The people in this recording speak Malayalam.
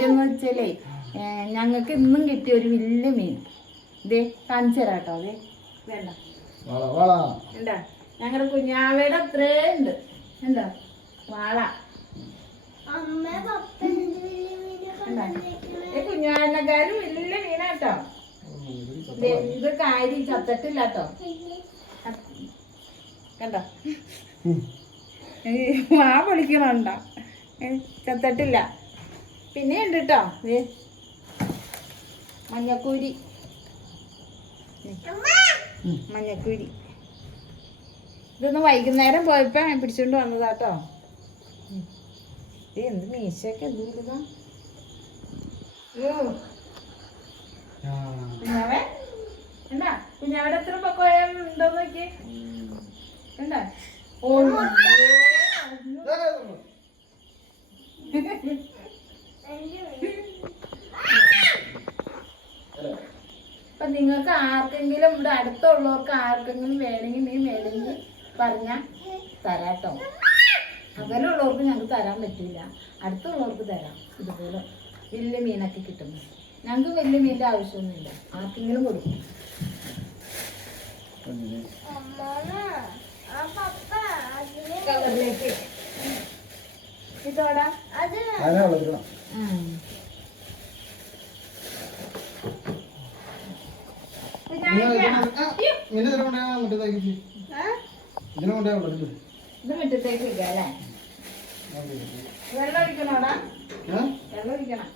കാര്യം എന്ന് വെച്ചാലേ ഞങ്ങൾക്ക് ഇന്നും കിട്ടിയ ഒരു വലിയ മീൻ ഇതേ കാണിച്ചു തരാം കേട്ടോ. അതെ വേണ്ട എന്താ ഞങ്ങളുടെ കുഞ്ഞാവയുടെ അത്രേ ഉണ്ട്. എന്താ വാള കുഞ്ഞാനക്കാരും വലിയ മീനാട്ടോ. ഇത് കാരി ചത്തിട്ടില്ല കേട്ടോ. കണ്ടോ വാ പൊളിക്കണുണ്ടോ? ചത്തിട്ടില്ല. പിന്നെ ഉണ്ട് കേട്ടോ മഞ്ഞക്കൂരി. മഞ്ഞക്കൂരി ഇതൊന്ന് വൈകുന്നേരം പോയപ്പോ പിടിച്ചോണ്ട് വന്നതാട്ടോ. എന്ത് മീശയൊക്കെ എന്ത് വിടുക കുഞ്ഞാവേ. എന്താ കുഞ്ഞാവിടെ എത്ര പക്കോയം ഉണ്ടോന്ന് നോക്കിയേ. എന്താ അപ്പൊ നിങ്ങൾക്ക് ആർക്കെങ്കിലും ഇവിടെ അടുത്തുള്ളവർക്ക് ആർക്കെങ്കിലും വേണമെങ്കിൽ മീൻ വേണമെങ്കിൽ പറഞ്ഞാൽ തരാട്ടോ. അകലുള്ളവർക്ക് ഞങ്ങൾക്ക് തരാൻ പറ്റില്ല, അടുത്തുള്ളവർക്ക് തരാം. ഇതുപോലെ വലിയ മീനൊക്കെ കിട്ടുമ്പോൾ ഞങ്ങൾക്ക് വലിയ മീനിൻ്റെ ആവശ്യമൊന്നുമില്ല, ആർക്കെങ്കിലും കൊടുക്കും. കളറിലേക്ക് ഇതോടാ ഇത് മുറ്റത്തേക്ക് വെക്കാം അല്ലേ? വെള്ളം ഒഴിക്കണോടാ? വെള്ളം ഒഴിക്കണം.